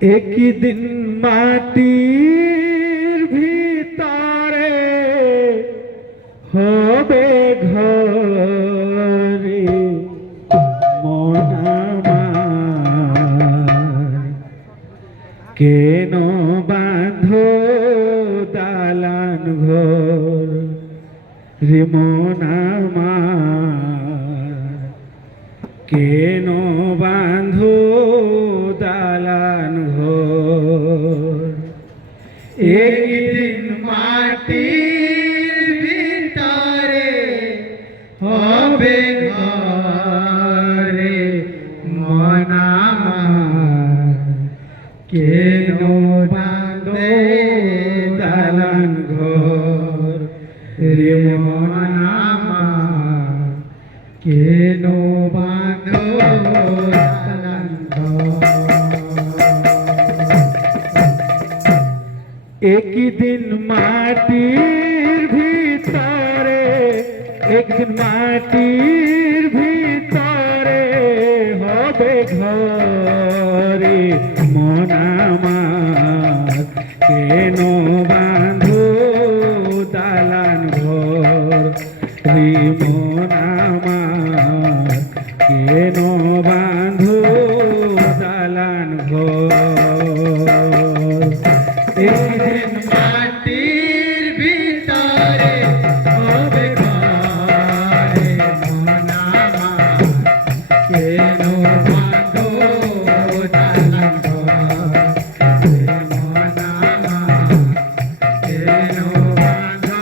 একদিন মাটির ভিতরে হবে ঘরে মন আমার, কেন বাঁধো দালান ঘর রে মন আমার, কেন বাঁধো দালান ঘর। একদিন মাটির ভিতরে হবে ঘরে মন আমার, কেন বাঁধো দালান ঘর রে মন আমার, কেন বাঁধো দালান ঘর। একদিন মাটির ভিতরে, একদিন মাটির ভিতরে হবে ঘরে মন আমার, কেন বাঁধো দালান ঘর রে মন আমার, কেন বাঁধো দালান ঘর। একদিন মাটির ভিতরে হবে ঘরে মন আমার, কেন বাঁধো দালান ঘর রে মন আমার, কেন বাঁধো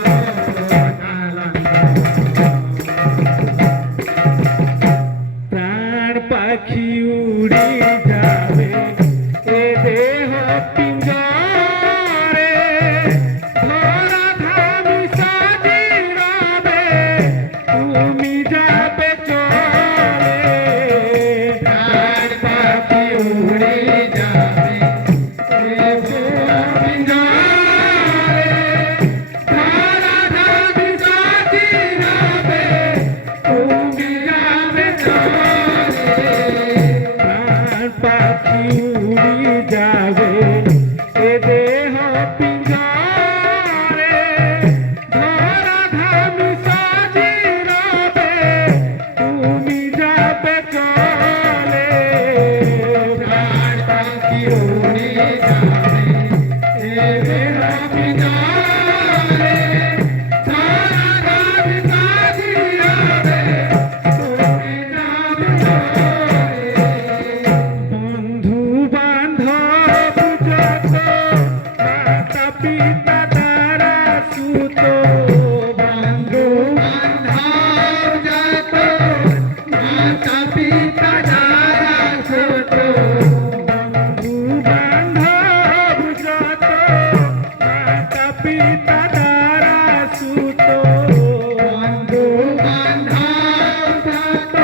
দালান ঘর। প্রাণ পাখি উড়ে যাবে এ দেহ পিঞ্জরে, ধরা ধামি সাজি রবে তুমি যাবে চলে। প্রাণ পাখি উড়ে যাবে এ দেহ পিঞ্জরে, ধরা ধামি সাজি রবে তুমি যাবে চলে। প্রাণ পাখি উড়ে যাবে এ দেহ পিঞ্জরে, ধরা ধামি সাজি রবে তুমি যাবে চলে। প্রাণ পাখি উড়ে যাবে এ দেহ পিঞ্জরে, ধরা ধামি সাজি রবে তুমি যাবে চলে। বন্ধু বান্ধব যত, মাতা পিতা তারা সুত, বন্ধু বান্ধব যত, মাতা পিতা তারা সুত, বন্ধু বান্ধব যত, মাতা পিতা তারা সুত, বন্ধু বান্ধব যত,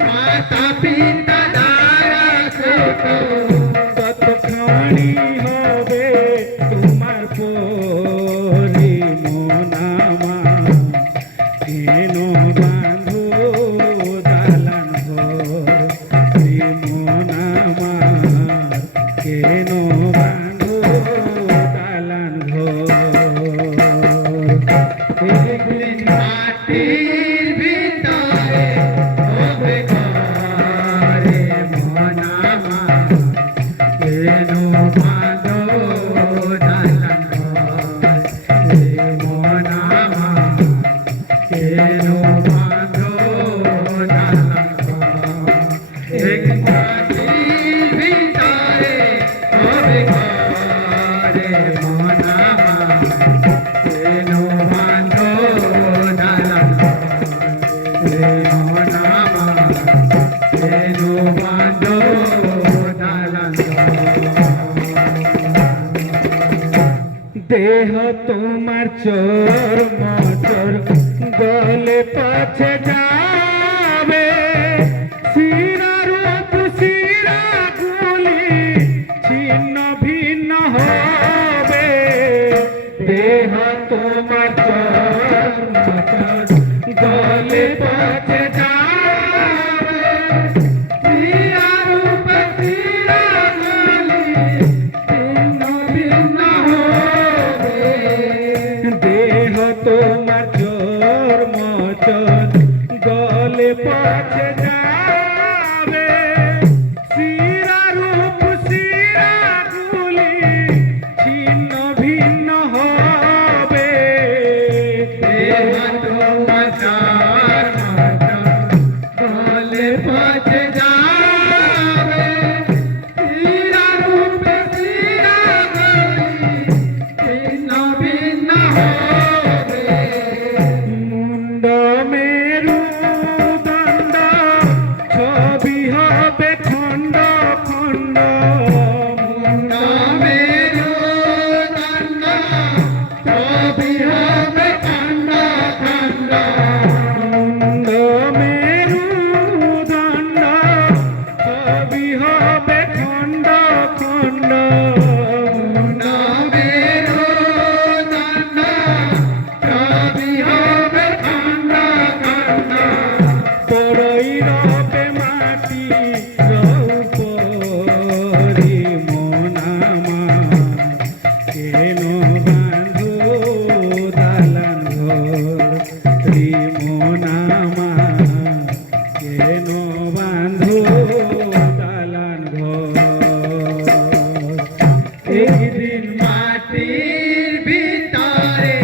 মাতা পিতা তারা সুত, ততক্ষণই হবে তোমার পরে মন আমার, কেন বাঁধো দালান ঘর রে মন আমার, কেন বাঁধো দালান ঘর। একদিন মাটির ভিতরে হবে ঘরে মন আমার, কেন বাঁধো দালান ঘর রে মন আমার, কেন বাঁধো দালান ঘর। একদিন মাটির ভিতরে হবে ঘরে মন আমার, কেন বাঁধো দালান ঘর রে মন আমার, কেন বাঁধো দালান ঘর। দেহ তোমার চোর মোচর গলে পছে যাবে, শিরা রূপ শিরা গুলি ছিন্ন ভিন্ন হবে। দেহ তোমার চোর মোচর গলে পছে যাবে, শিরা রূপ শিরা গুলি পথে যাবে শিরা রূপ শিরাগুলি ছিন্ন ভিন্ন হবে দেহ তোমার চার মতো বলে পথে যাবে শিরা রূপে শিরাগুলি ছিন্ন ভিন্ন হবে মুন্ড মেরু দণ্ড ছবি হবে খণ্ড খণ্ড মুন্ড মেরু দণ্ড ছবি হবে খণ্ড খণ্ড মুন্ড মেরু দণ্ড ছবি হবে খণ্ড খণ্ড মুন্ড মেরু দণ্ড ছবি হবে খণ্ড খণ্ড পড়ই রবে মাটি রৌপরি মনামা কেন বাঁধো দালান ঘর শ্রী মনামা কেন বাঁধো দালান ঘর একদিন মাটির ভিতরে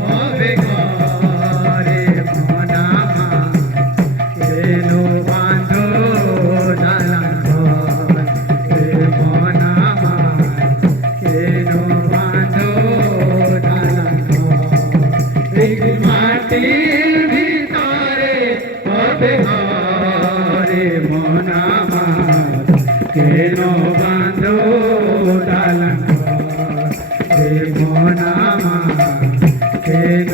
হবে ঘরে মনামা কেন বাঁধো দালান ঘর হে মনামা কেন বাঁধো দালান ঘর এই মাটির ভিতরে হবে ঘরে মনামা কেন বাঁধো দালান ঘর হে মনামা কেন